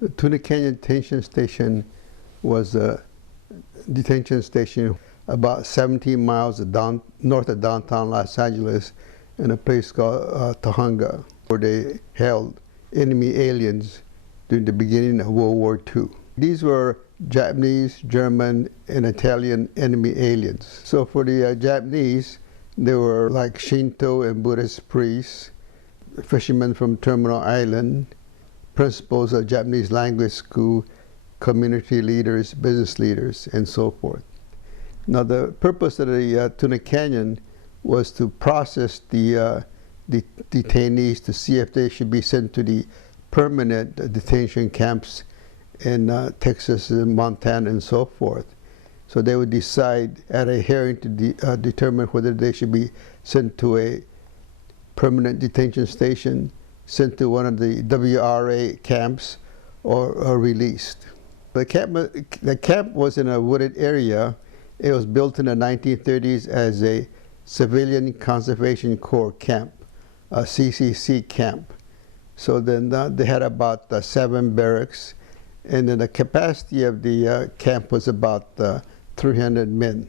The Tuna Canyon Detention Station was a detention station about 17 miles north of downtown Los Angeles in a place called Tujunga, where they held enemy aliens during the beginning of World War II. These were Japanese, German, and Italian enemy aliens. So for the Japanese, they were like Shinto and Buddhist priests, fishermen from Terminal Island, principals of Japanese language school, community leaders, business leaders, and so forth. Now the purpose of the Tuna Canyon was to process the detainees to see if they should be sent to the permanent detention camps in Texas and Montana and so forth. So they would decide at a hearing to determine whether they should be sent to a permanent detention station, sent to one of the WRA camps, or released. The camp was in a wooded area. It was built in the 1930s as a Civilian Conservation Corps camp, a CCC camp. So then they had about 7 barracks, and then the capacity of the camp was about 300 men.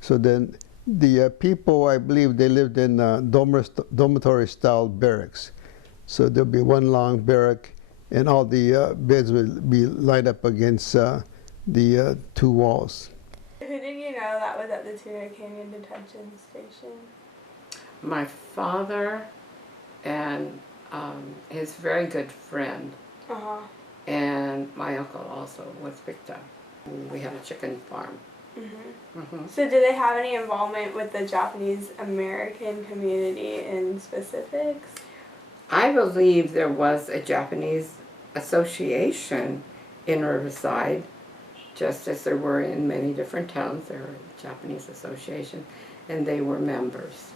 So then the people, I believe, they lived in dormitory-style barracks. So there'll be one long barrack, and all the beds will be lined up against the 2 walls. Who did you know that was at the Tuna Canyon Detention Station? My father and his very good friend. And my uncle also was picked up. We had a chicken farm. So did they have any involvement with the Japanese American community in specifics? I believe there was a Japanese association in Riverside, just as there were in many different towns. There were a Japanese association, and they were members.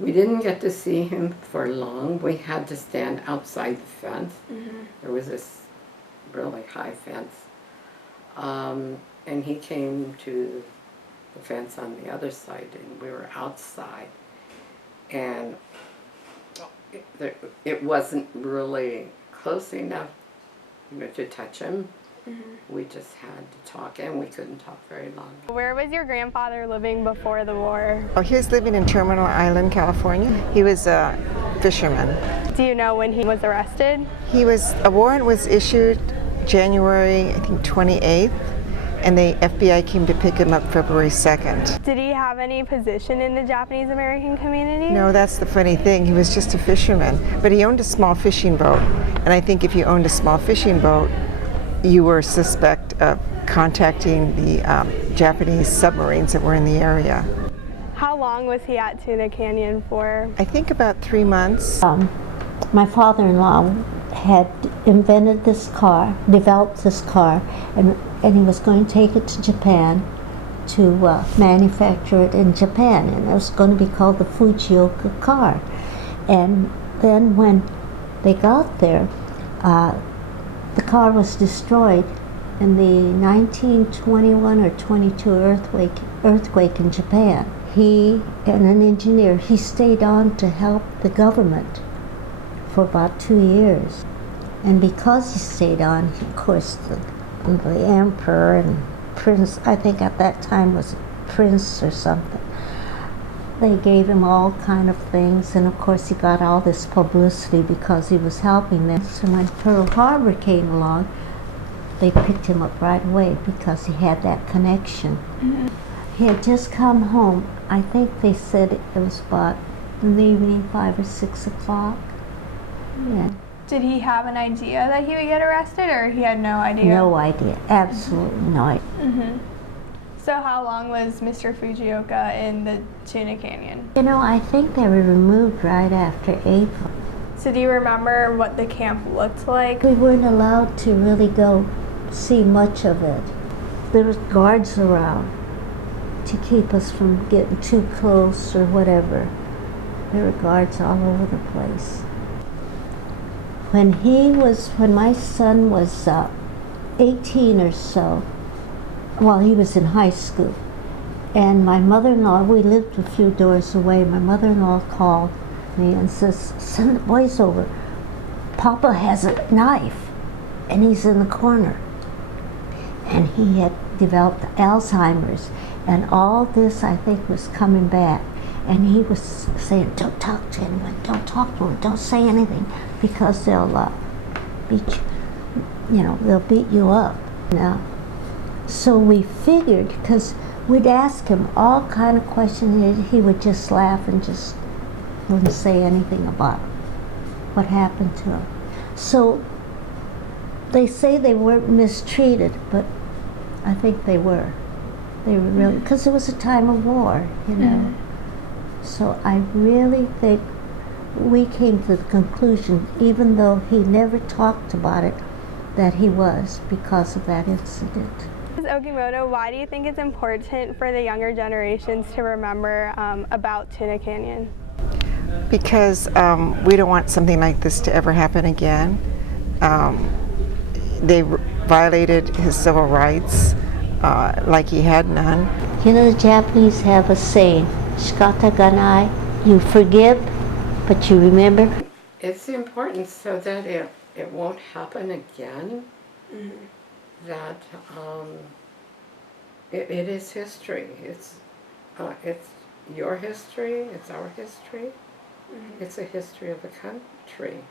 We didn't get to see him for long. We had to stand outside the fence. There was this really high fence. And he came to the fence on the other side, and we were outside. And it wasn't really close enough, to touch him. We just had to talk, and we couldn't talk very long. Where was your grandfather living before the war? Oh, he was living in Terminal Island, California. He was a fisherman. Do you know when he was arrested? A warrant was issued January, I think, 28th, and the FBI came to pick him up February 2nd. Did he have any position in the Japanese American community? No, that's the funny thing. He was just a fisherman, but he owned a small fishing boat. And I think if you owned a small fishing boat, you were suspect of contacting the Japanese submarines that were in the area. How long was he at Tuna Canyon for? I think about 3 months. My father-in-law had invented this car, developed this car, and he was going to take it to Japan to manufacture it in Japan, and it was going to be called the Fujioka car. And then when they got there, the car was destroyed in the 1921 or 22 earthquake in Japan. He and an engineer, he stayed on to help the government for about 2 years. And because he stayed on, of course, the emperor and prince, I think at that time was prince or something, they gave him all kind of things, and of course he got all this publicity because he was helping them. So when Pearl Harbor came along, they picked him up right away because he had that connection. He had just come home. I think they said it was about in the evening, 5 or 6 o'clock. Yeah. Did he have an idea that he would get arrested, or he had no idea? No idea, absolutely no idea. So how long was Mr. Fujioka in the Tuna Canyon? You know, I think they were removed right after April. So do you remember what the camp looked like? We weren't allowed to really go see much of it. There was guards around to keep us from getting too close or whatever. There were guards all over the place. When my son was 18 or so, well, he was in high school, and my mother-in-law, we lived a few doors away, my mother-in-law called me and says, "Send the boys over. Papa has a knife." and he's in the corner. And he had developed Alzheimer's, and all this, I think, was coming back. And he was saying, don't talk to anyone, don't talk to him, don't say anything, because they'll beat you, they'll beat you up. Now, so we figured, because we'd ask him all kind of questions, and he would just laugh and just wouldn't say anything about what happened to him. So they say they weren't mistreated, but I think they were. They were really, because it was a time of war, So I really think we came to the conclusion, even though he never talked about it, that he was, because of that incident. Ms. Okimoto, why do you think it's important for the younger generations to remember about Tuna Canyon? Because we don't want something like this to ever happen again. They violated his civil rights like he had none. The Japanese have a saying, shikata ganai, you forgive, but you remember. It's important so that it won't happen again. That it is history. It's your history. It's our history. It's a history of the country.